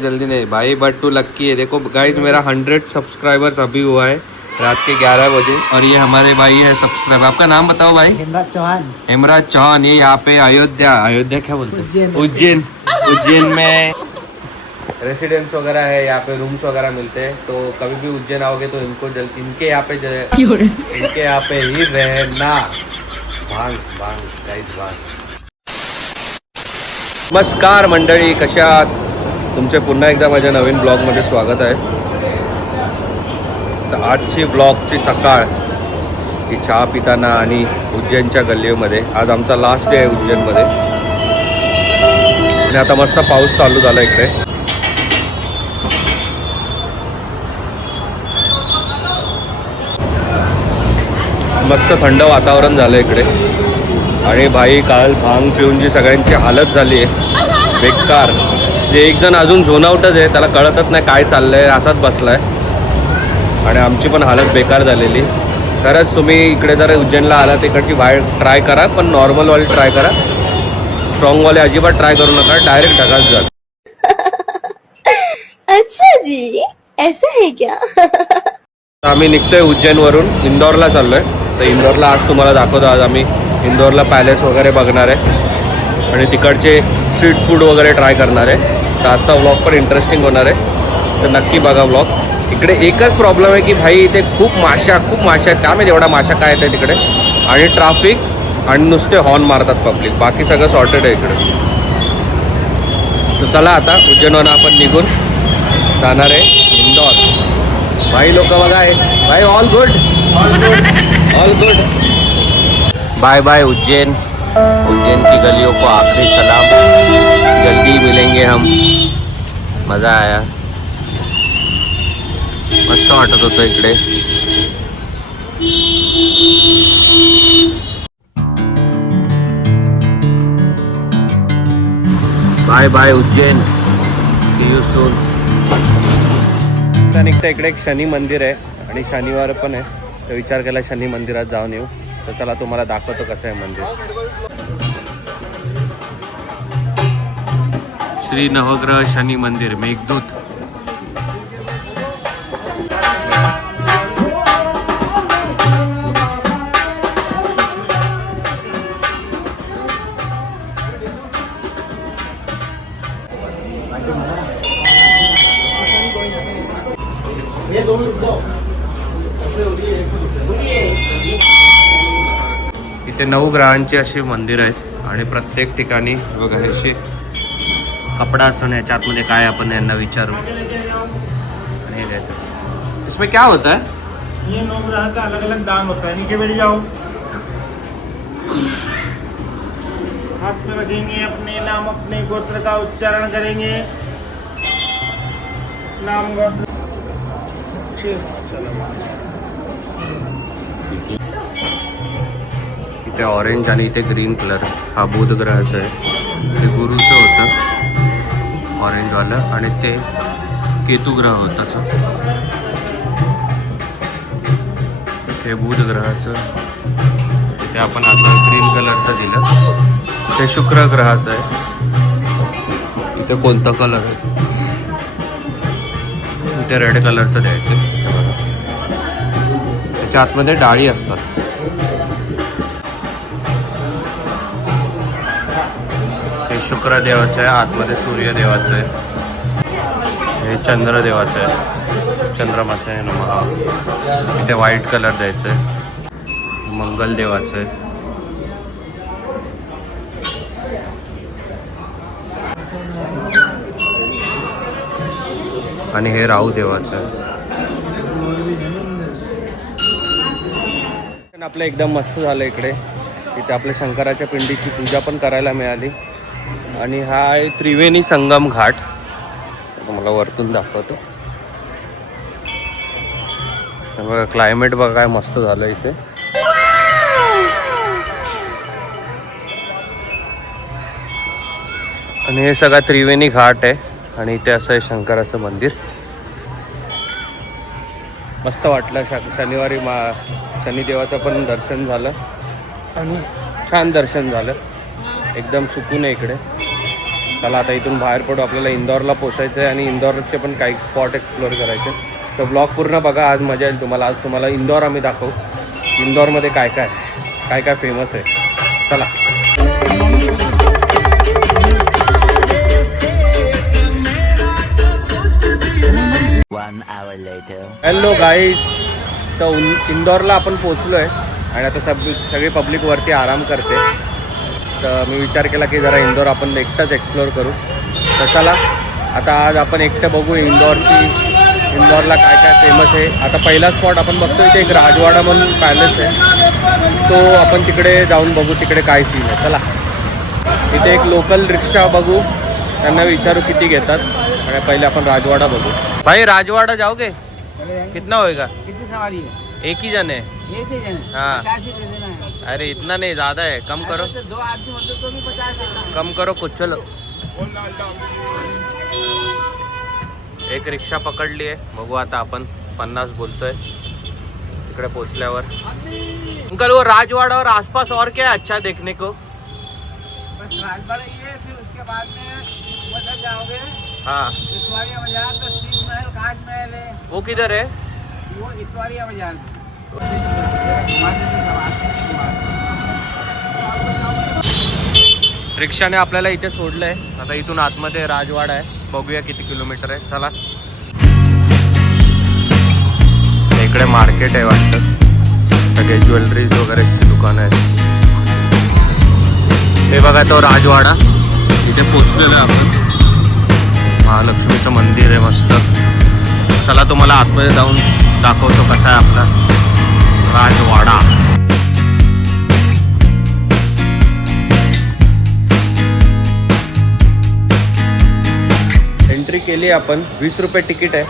जल्दी नहीं भाई, बट टू लक्की है। देखो गाइज, मेरा 100 सब्सक्राइबर्स अभी हुआ है रात के 11 बजे। और ये हमारे भाई है सब्सक्राइबर। आपका नाम बताओ भाई? हेमराज चौहान। हेमराज चौहान। ये यहाँ पे अयोध्या क्या बोलते हैं, उज्जैन में रेसिडेंस वगैरह है, यहाँ पे रूम्स वगैरह मिलते हैं। तो कभी भी उज्जैन आओगे तो इनके यहाँ पे ही रहना। भांग गाइस भांग। नमस्कार मंडळी, कशा आहात? तुमचे पुन्हा एकदा माझ्या नवीन ब्लॉगमध्ये स्वागत आहे। तर आजची ब्लॉगची सकाळ ही चहा पिताना आणि उज्जैनच्या गल्लीमध्ये। आज आमचा लास्ट डे आहे उज्जैनमध्ये आणि आता मस्त पाऊस चालू झाला इकडे। मस्त थंड वातावरण झालं इकडे। आणि भाई काल भांग पिऊन जी सगळ्यांची हालत झाली आहे बेकार। जे एक जण अजून झोन आउटच आहे, त्याला कळतच नाही काय चाललंय, असाच बसलाय। आणि आमची पण हालत बेकार झालेली। खरंच तुम्ही इकडे जर उज्जैनला आला तिकडची बाहेर ट्राय करा, पण नॉर्मलवाली ट्राय करा। स्ट्रॉंगवाले अजिबात ट्राय करू नका, डायरेक्ट ढगाच जाल। अच्छा जी, ऐसा है क्या? आम्ही निघतोय उज्जैनवरून इंदोरला चाललोय। तर इंदोरला आज तुम्हाला दाखवतो। आज आम्ही इंदोरला पॅलेस वगैरे बघणार आहे आणि तिकडचे स्ट्रीट फूड वगैरे ट्राय करणार आहे। तर आजचा व्लॉग पण इंटरेस्टिंग होणार आहे, तर नक्की बघा व्लॉग। इकडे एकच प्रॉब्लेम आहे की भाई इथे खूप माशा आहेत। काय माहिती एवढा माशा काय येते तिकडे, आणि ट्रॅफिक आणि नुसते हॉर्न मारतात पब्लिक। बाकी सगळं सॉर्टेड आहे इकडे। तर चला आता उज्जैनवरून आपण निघून जाणार आहे इंदौर। भाई लोक बघा आहे भाई, all good. Bye bye Ujjain की गलियों को आखिरी सलाम। जल्दी मिलेंगे हम। मज़ा आया, मस्त वाटत होतं इकडे। Bye bye Ujjain, see you soon. निघता इकडे एक शनी मंदिर आहे आणि शनिवार पण आहे, तर विचार केला शनी मंदिरात जाऊन येऊ। तर चला तुम्हाला दाखवतो कसं आहे मंदिर। श्री नवग्रह शनी मंदिर मेघदूत। इथे 9 ग्रहांची अशी मंदिर आहेत आणि प्रत्येक ठिकाणी बघा असे कपड़ा असं याच्या आतमध्ये काय आपण यांना विचारू आणि हे घ्यायचं। इसमें क्या होता है? ये 9 ग्रह का अलग अलग दान होता है। नीचे बैठ जाओ। हाथ पे रखेंगे, अपने नाम अपने गोत्र का उच्चारण करेंगे। नाम गोत्र। इथे ऑरेंज आणि इथे ग्रीन कलर हा बुध ग्रहाचा आहे। हे गुरुचं होतं ऑरेंज वालं, आणि ते केतू ग्रह होता। हे बुध ग्रहाचं, इथे आपण असं ग्रीन कलरचं दिलं। ते शुक्र ग्रहाचं आहे। इथे कोणता कलर आहे, इथे रेड कलरचं द्यायचं। त्याच्या आतमध्ये डाळी असतात। हे शुक्रदेवाचं आहे, आतमध्ये सूर्यदेवाचं आहे। हे चंद्रदेवाचं आहे, चंद्रमाचं आहे नमः। इथे व्हाईट कलर द्यायचं आहे। मंगलदेवाचं आहे। आणि हे राहू देवाचं आहे। आपलं एकदम मस्त झालं इकडे। इथे आपल्या शंकराच्या पिंडीची पूजा पण करायला मिळाली। आणि हा आहे त्रिवेणी संगम घाट, तुम्हाला वरतून दाखवतो। बघा क्लायमेट बघा काय मस्त झालं इथे। आणि हे सगळा त्रिवेणी घाट आहे आणि इथे असं आहे शंकराचं मंदिर। मस्त वाटलं। शनिवारी शनिदेवाचं पण दर्शन झालं आणि छान दर्शन झालं। एकदम सुकून आहे इकडे। चला आता इथून बाहेर पडू, आपल्याला इंदोरला पोचायचं आहे आणि इंदोरचे पण काही स्पॉट एक्सप्लोअर करायचे. तर ब्लॉग पूर्ण बघा, आज मजा येईल तुम्हाला. आज तुम्हाला इंदोर आम्ही दाखवू, इंदोरमध्ये काय काय फेमस आहे. चला. हॅलो गाईज, तर इंदोरला आपण पोचलो आहे आणि आता सगळी पब्लिक वरती आराम करते. तर मी विचार केला की जरा इंदोर आपण एकटंच एक्सप्लोअर करू. तर चला आता आज आपण एकटं बघू इंदोरला काय काय फेमस आहे. आता पहिला स्पॉट आपण बघतो, इथे एक राजवाडा म्हणून पॅलेस आहे, तो आपण तिकडे जाऊन बघू तिकडे काय सीन आहे. चला, इथे एक लोकल रिक्षा बघू, त्यांना विचारू किती घेतात आणि पहिले आपण राजवाडा बघू. भाई राजवाड़ा जाओगे? कितना होएगा? कितनी सवारी है? एक ही जन है. एक ही जन है? हाँ. 50 ही दे देना है. अरे इतना नहीं, ज़्यादा है, कम करो. तो 2 आदमी होते तो भी 50 देना. कम करो कुछ. चलो, एक रिक्षा पकडली आहे, बघू आता आपण 50 बोलतोय इकडे पोचल्यावर. अंकल वो राजवाड़ा और आसपास और क्या है अच्छा देखने को? बस राजवाड़ा ही है, फिर उसके बाद में उधर जाओगे. हाँ. इतवारिया बाजार तो शीश महल, कांच महल है. वो किधर है? वो इतवारिया बाजार. रिक्षाने आपल्याला इथे सोडलंय. आता इथून आतमध्ये राजवाडा आहे, बघूया किती किलोमीटर आहे. चला, इकडे मार्केट आहे वाटतं, सगळे ज्वेलरीज वगैरेची दुकानं आहेत. हे बघा तो राजवाडा, इथे पोचलेलो आहे आपण. महालक्ष्मीचं मंदिर आहे मस्त. चला तुम्हाला आतमध्ये जाऊन दाखवतो कसा आहे आपला राजवाडा. एंट्री केली आपण. 20 रुपये तिकीट आहे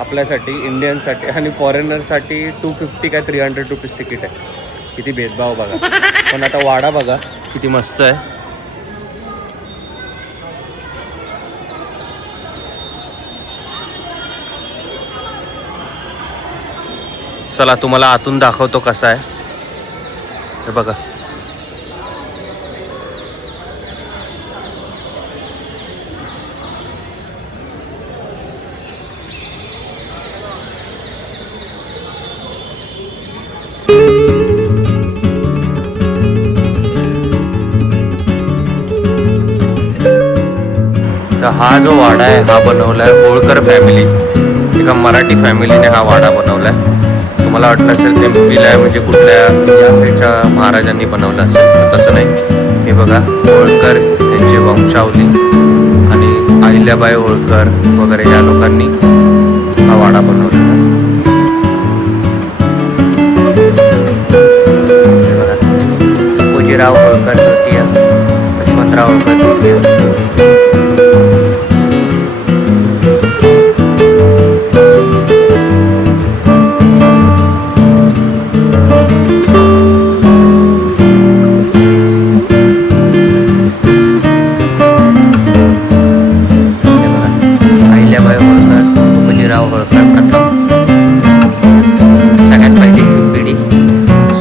आपल्यासाठी, इंडियनसाठी, आणि फॉरेनरसाठी 250 काय 300 रुपीज तिकीट आहे. किती भेदभाव बघा. पण आता वाडा बघा किती मस्त आहे. चला तुम्हाला आतून दाखवतो कसा आहे. हे बघा, तर हा जो वाडा आहे हा बनवलाय होळकर फॅमिली. एका मराठी फॅमिलीने हा वाडा बनवलाय. तुम्हाला वाटलं असेल एमपीला आहे म्हणजे कुठल्या या साईडच्या महाराजांनी बनवलं असेल, तर तसं नाही. हे बघा, होळकर यांची वंशावली आणि अहिल्याबाई होळकर वगैरे या लोकांनी हा वाडा बनवलेला आहे. हे बघा, तुकोजीराव होळकर तृतीय, यशवंतराव होळकर तृतीय. सगळ्यात पहिलीची पिढी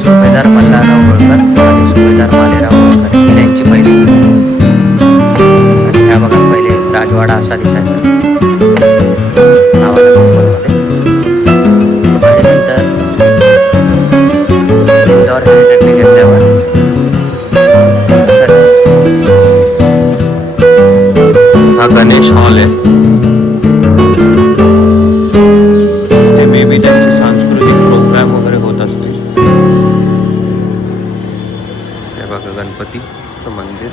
सुभेदार मल्हारराव होळकर आणि सुभेदार मालेराव होळकर ही त्यांची पहिली. आणि ह्या बघा, पहिले राजवाडा असा दिसायचा नावाला कोकणमध्ये. आणि नंतर इंदोर हेरिटेजने घेतल्यावर हा गणेश हॉल आहे. मे बी त्यांचे सांस्कृतिक प्रोग्राम वगैरे होत असतील. हे बघा गणपतीचं मंदिर.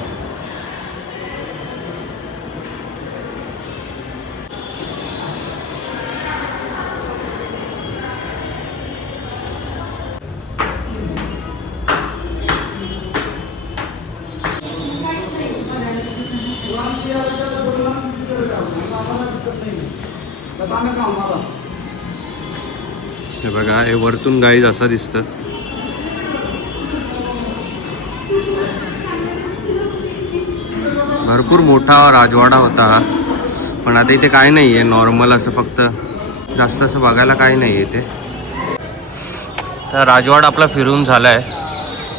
हे बघा, हे वरतून गाईज असं दिसतं. भरपूर मोठा राजवाडा होता हा, पण आता इथे काही नाही आहे. नॉर्मल असं फक्त, जास्त असं बघायला काही नाही आहे इथे. तर राजवाडा आपला फिरून झाला आहे.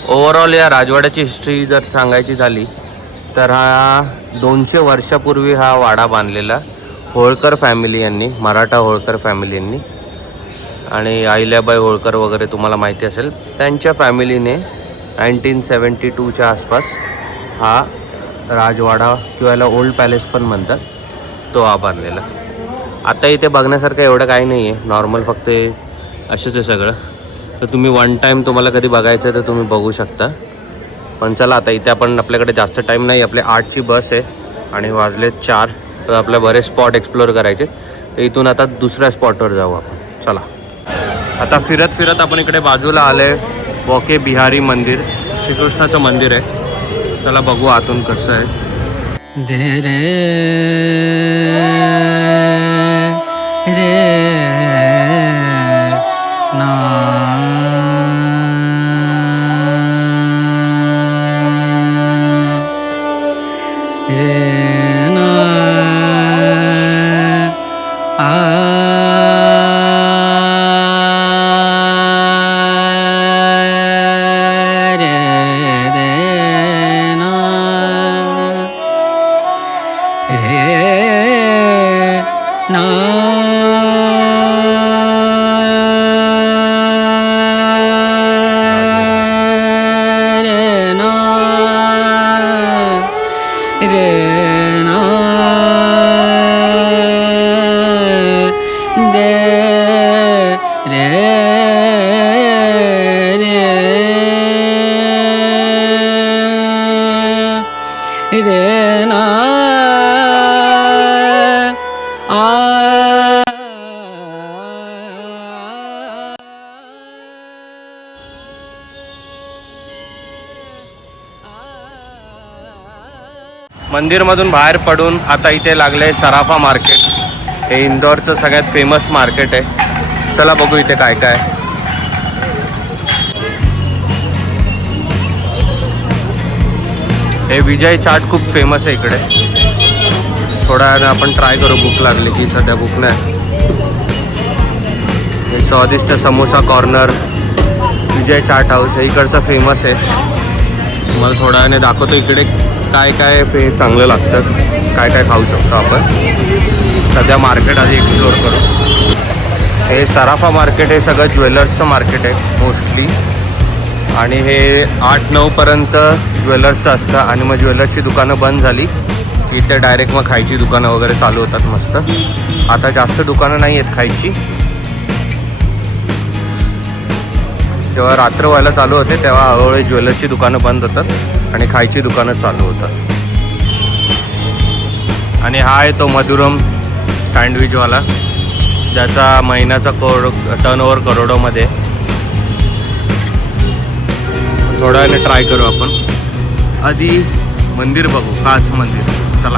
ओव्हरऑल या राजवाड्याची हिस्ट्री जर सांगायची झाली तर हा 200 वर्षापूर्वी हा वाडा बांधलेला होळकर फॅमिली यांनी, मराठा होळकर फॅमिली यांनी. आणि अहिल्याबाई होळकर वगैरे तुम्हाला माहिती असेल, त्यांच्या फॅमिलीने 1972च्या आसपास हा राजवाडा किंवा याला ओल्ड पॅलेस पण म्हणतात, तो हा बांधलेला. आता इथे बघण्यासारखं एवढं काही नाही आहे, नॉर्मल फक्त असंच आहे सगळं. तर तुम्ही वन टाईम तुम्हाला कधी बघायचं आहे तर तुम्ही बघू शकता. पण चला आता इथे आपण, आपल्याकडे जास्त टाईम नाही, आपले 8ची बस आहे आणि वाजले 4. तर आपल्या बरेच स्पॉट एक्सप्लोअर करायचे. तर इथून आता दुसऱ्या स्पॉटवर जाऊ आपण. चला आता फिरत फिरत आपण इकडे बाजूला आले, वॉके बिहारी मंदिर, श्रीकृष्णाचं मंदिर आहे. चला बघू आतून कसं आहे. दे रे रे ना रे ना रे दे ना रे ना रे ना रे ना दे रे रे ना मंदिरमधून बाहेर पडून आता इथे लागले सराफा मार्केट. हे इंदोरचं सगळ्यात फेमस मार्केट आहे. चला बघू इथे काय काय. हे विजय चाट खूप फेमस आहे इकडे. थोड्या वेळानं आपण ट्राय करू, भूक लागली की. सध्या भूक नाही. हे स्वादिष्ट समोसा कॉर्नर, विजय चाट हाऊस हे इकडचं फेमस आहे. तुम्हाला थोड्या वेळाने दाखवतो इकडे काय काय चांगलं लागतं, काय काय खाऊ शकतो आपण. सध्या मार्केट आधी एक्सप्लोअर करू. हे सराफा मार्केट हे सगळं ज्वेलर्सचं मार्केट आहे मोस्टली. आणि हे 8-9पर्यंत ज्वेलर्सचं असतं. आणि मग ज्वेलर्सची दुकानं बंद झाली की इथे डायरेक्ट मग खायची दुकानं वगैरे चालू होतात मस्त. आता जास्त दुकानं नाही आहेत खायची. जेव्हा रात्र व्हायला चालू होते तेव्हा हळूहळू ज्वेलर्सची दुकानं बंद होतात आणि खायची दुकानं चालू होतात. आणि हा आहे तो मधुरम सँडविचवाला, ज्याचा महिन्याचा टर्नओव्हर करोडोमध्ये. थोड्या वेळाने ट्राय करू आपण. आधी मंदिर बघू, कास मंदिर. चला,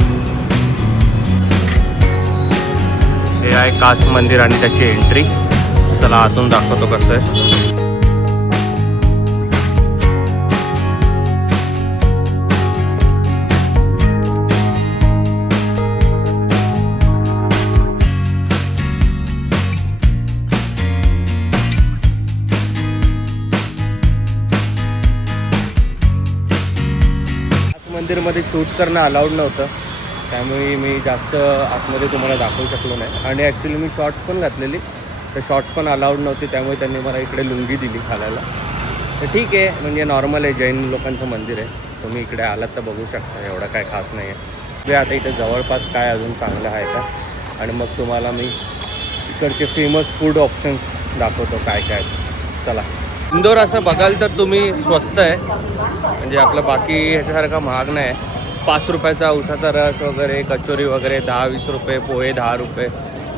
हे आहे कास मंदिर आणि त्याची एंट्री. चला आतून दाखवतो कसं आहे. मंदिरमध्ये शूट करणं अलाउड नव्हतं, त्यामुळे मी जास्त आतमध्ये तुम्हाला दाखवू शकलो नाही. आणि ॲक्च्युली मी शॉर्ट्स पण घातलेली, तर शॉर्ट्स पण अलाउड नव्हती, त्यामुळे त्यांनी मला इकडे लुंगी दिली घालायला. तर ठीक आहे, म्हणजे नॉर्मल आहे, जैन लोकांचं मंदिर आहे. तुम्ही इकडे आलात तर बघू शकता, एवढं काय खास नाही आहे. ते आता इथे जवळपास काय अजून चांगलं आहे का, आणि मग तुम्हाला मी इकडचे फेमस फूड ऑप्शन्स दाखवतो काय काय. चला. इंदोर असं बघाल तर तुम्ही स्वस्त आहे, म्हणजे आपलं बाकी ह्याच्यासारखा महाग नाही आहे. 5 रुपयाचा उसाचा रस वगैरे, कचोरी वगैरे 10-20 रुपये, पोहे 10 रुपये.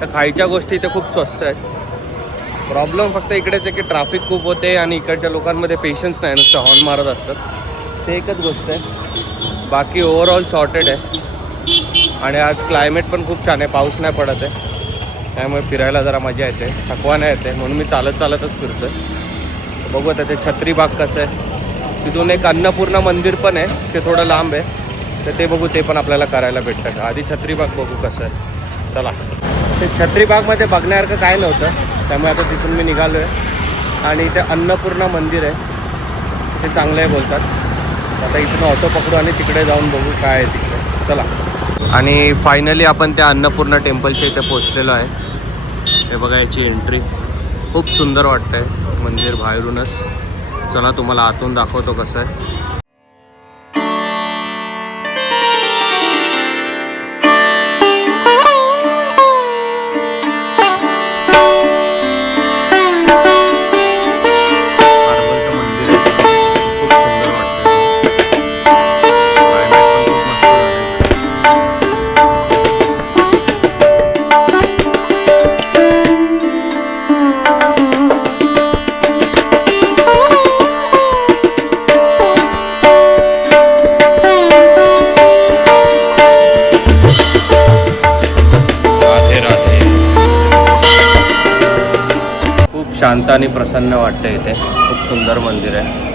तर खायच्या गोष्टी इथे खूप स्वस्त आहेत. प्रॉब्लेम फक्त इकडेच आहे की ट्रॅफिक खूप होते आणि इकडच्या लोकांमध्ये पेशन्स नाही, नुसतं हॉर्न मारत असतात. ते एकच गोष्ट आहे. बाकी ओव्हरऑल सॉर्टेड आहे. आणि आज क्लायमेट पण खूप छान आहे, पाऊस नाही पडत आहे, त्यामुळे फिरायला जरा मजा येते, थकवा नाही येते. म्हणून मी चालतच फिरतो. बघू आता ते छत्री बाग कसं आहे. तिथून एक अन्नपूर्णा मंदिर पण आहे, ते थोडं लांब आहे, तर ते बघू, ते पण आपल्याला करायला भेटतं का. आधी छत्री बाग बघू कसं आहे. चला. ते छत्री बागमध्ये बघण्यासारखं काय नव्हतं, त्यामुळे आता तिथून मी निघालो आहे. आणि इथे अन्नपूर्णा मंदिर आहे, ते चांगलं आहे बोलतात. आता इथून ऑटो पकडू आणि तिकडे जाऊन बघू काय आहे तिकडे. चला. आणि फायनली आपण त्या अन्नपूर्णा टेम्पलच्या इथे पोचलेलो आहे. हे बघा याची एंट्री खूप सुंदर वाटतंय मंदिर बाहेरूनच. चला तुम्हाला आतून दाखवतो कसं आहे. मार्बलचं मंदिर आहे, खूप सुंदर वाटतंय. क्लायमेट पण खूप मस्त झालंय. राधे राधे. खूप शांत आणि प्रसन्न वाटतं इथे. खूप सुंदर मंदिर आहे.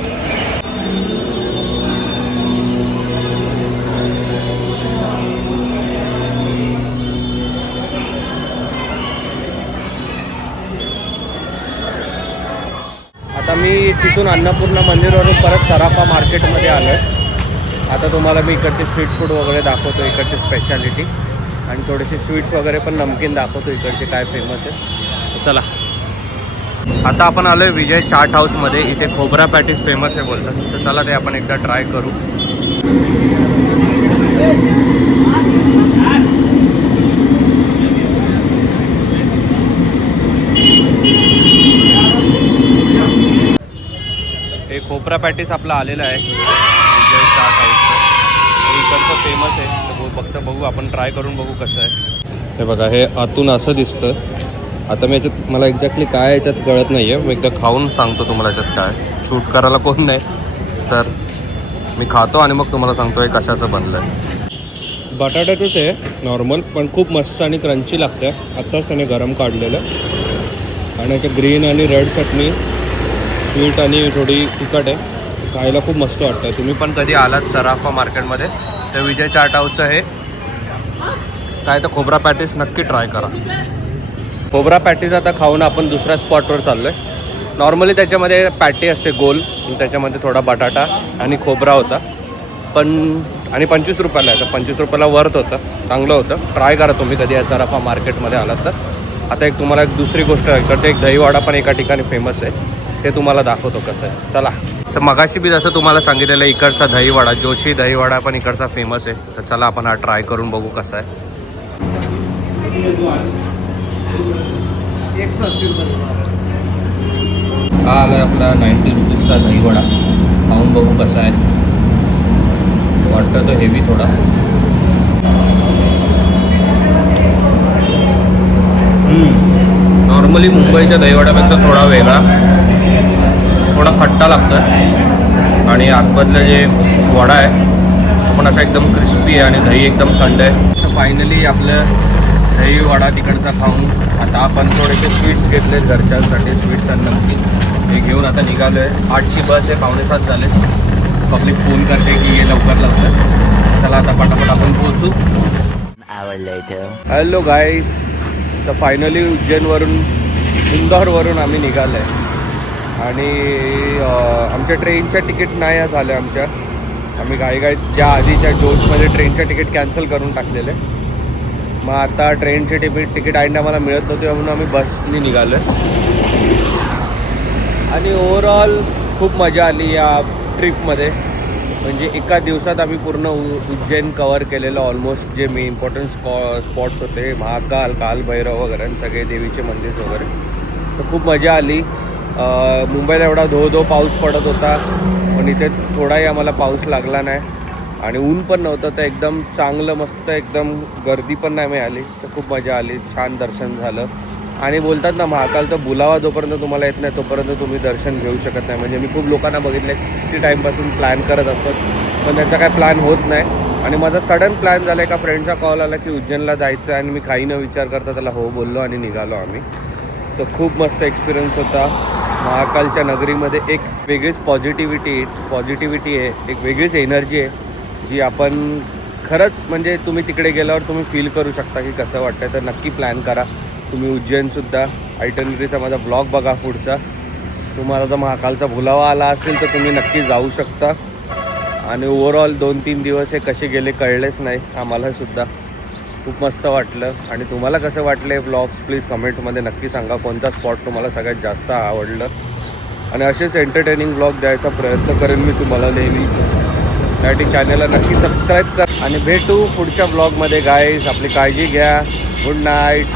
आता मी तिथून अन्नपूर्णा मंदिरवरून परत सराफा मार्केटमध्ये आलो आहे. आता तुम्हाला मी इकडचे स्ट्रीट फूड वगैरे दाखवतो, इकडची स्पेशालिटी, आणि थोडेसे स्वीट्स वगैरे पण नमकीन दाखवतो इकडचे काय फेमस आहे. चला. आता आपण आलो आहे विजय चाट हाऊसमध्ये. इथे खोबरा पॅटीस फेमस आहे बोलतात, तर चला ते आपण एकदा ट्राय करू. हे खोबरा पॅटीस आपला आलेला आहे विजय चाट हाऊसचं. इकडचं फेमस आहे, तर फक्त बघू आपण ट्राय करून बघू कसं आहे. हे बघा, हे आतून असं दिसतं. आता मी याच्यात मला एक्झॅक्टली काय याच्यात कळत नाही आहे. मी एकदा खाऊन सांगतो तुम्हाला याच्यात काय. शूट करायला कोण नाही, तर मी खातो आणि मग तुम्हाला सांगतो हे कशाचं बनलं आहे. बटाट्याचंच आहे नॉर्मल, पण खूप मस्त आणि क्रंची लागतं. आत्ताच त्याने गरम काढलेलं, आणि याच्या ग्रीन आणि रेड चटणी, स्वीट आणि थोडी तिखट आहे. खायला खूप मस्त वाटतं. तुम्ही पण कधी आलात सराफा मार्केटमध्ये तर विजय चाट हाऊसचं हे काय तर खोबरा पॅटीस नक्की ट्राय करा. खोबरा पॅटीस आता खाऊन आपण दुसऱ्या स्पॉटवर चाललो आहे. नॉर्मली त्याच्यामध्ये पॅटी असते गोल, त्याच्यामध्ये थोडा बटाटा आणि खोबरा होता, पण आणि 25 रुपयाला आहे. तर 25 रुपयाला वर्थ होतं, चांगलं होतं. ट्राय करा तुम्ही कधी या सराफा मार्केटमध्ये आलात तर. आता एक तुम्हाला एक दुसरी गोष्ट आहे, इकडचं एक दहीवडा पण एका ठिकाणी फेमस आहे, ते तुम्हाला दाखवतो कसं आहे. चला. तर मगाशी बी जसं तुम्हाला सांगितलेलं इकडचा दहीवडा, जोशी दहीवडा पण इकडचा फेमस आहे. तर चला आपण हा ट्राय करून बघू कसा आहे. 180 रुपये. हा आला आपला 90 रुपीजचा दहीवडा. खाऊन बघू कसा आहे. वाटतं तो हेवी थोडा. नॉर्मली मुंबईच्या दहीवड्यापेक्षा थोडा वेगळा, थोडा खट्टा लागतो आहे, आणि आतमधलं जे वडा आहे पण असा एकदम क्रिस्पी आहे, आणि दही एकदम थंड आहे. तर फायनली आपलं दही वडा तिकडचा खाऊन आता आपण थोडेसे स्वीट्स घेतले घरच्यासाठी. स्वीट्स आणि नमकीन हे घेऊन आता निघालो आहे. 8ची बस आहे, 6:45 झाले. पब्लिक फोन करते की ये लवकर लवकर. चला आता पटापट आपण पोहोचू. Hello guys. तर फायनली उज्जैनवरून इंदोरवरून आम्ही निघालो आहे, आणि आमच्या ट्रेनच्या तिकीट नाही झाल्या आमच्या. आम्ही घाईघाईत ज्या आधीच्या जोशमध्ये ट्रेनच्या तिकीट कॅन्सल करून टाकलेले. मग आता ट्रेनचे तिकीट ऐन आम्हाला मिळत नव्हते, म्हणून आम्ही बसनी निघालो आहे. आणि ओव्हरऑल खूप मजा आली या ट्रिपमध्ये. म्हणजे एका दिवसात आम्ही पूर्ण उज्जैन कवर केलेलं ऑलमोस्ट. जे मी इम्पॉर्टंट स्पॉट्स होते, महाकाल, कालभैरव वगैरे, आणि सगळे देवीचे मंदिर वगैरे. तर खूप मजा आली. मुंबईला एवढा धो पाऊस पडत होता, पण इथे थोडाही आम्हाला पाऊस लागला नाही, आणि ऊन पण नव्हतं. तर एकदम चांगलं मस्त, एकदम गर्दी पण नाही मिळाली. तर खूप मजा आली. छान दर्शन झालं. आणि बोलतात ना, महाकालचा बुलावा जोपर्यंत तुम्हाला येत नाही तोपर्यंत तुम्ही दर्शन घेऊ शकत नाही. म्हणजे मी खूप लोकांना बघितले किती टाईमपासून प्लॅन करत असतात, पण त्याचा काय प्लॅन होत नाही. आणि माझा सडन प्लॅन झाला. एका फ्रेंडचा कॉल आला की उज्जैनला जायचं आहे, आणि मी काही न विचार करता त्याला हो बोललो आणि निघालो आम्ही. तर खूप मस्त एक्सपिरियन्स होता. महाकालच्या नगरीमध्ये एक वेगळीच पॉझिटिव्हिटी आहे, एक वेगळीच एनर्जी आहे, जी आपण खरंच म्हणजे तुम्ही तिकडे गेल्यावर तुम्ही फील करू शकता की कसं वाटतं. तर नक्की प्लॅन करा तुम्ही उज्जैनसुद्धा. आयटनरीचा माझा ब्लॉग बघा पुढचा. तुम्हाला जर महाकालचा बुलावा आला असेल तर तुम्ही नक्की जाऊ शकता. आणि ओव्हरऑल 2-3 दिवस हे कसे गेले कळलेच नाही आम्हाला सुद्धा. खूप मस्त वाटलं. आणि तुम्हाला कसं वाटले ब्लॉग्स प्लीज कमेंटमध्ये नक्की सांगा. कोणता स्पॉट तुम्हाला सगळ्यात जास्त आवडलं. आणि असेच एंटरटेनिंग ब्लॉग द्यायचा प्रयत्न करेन मी तुम्हाला नेहमी. त्यासाठी चॅनलला नक्की सबस्क्राईब कर आणि भेटू पुढच्या ब्लॉगमध्ये गाईज. आपली काळजी घ्या. Good night.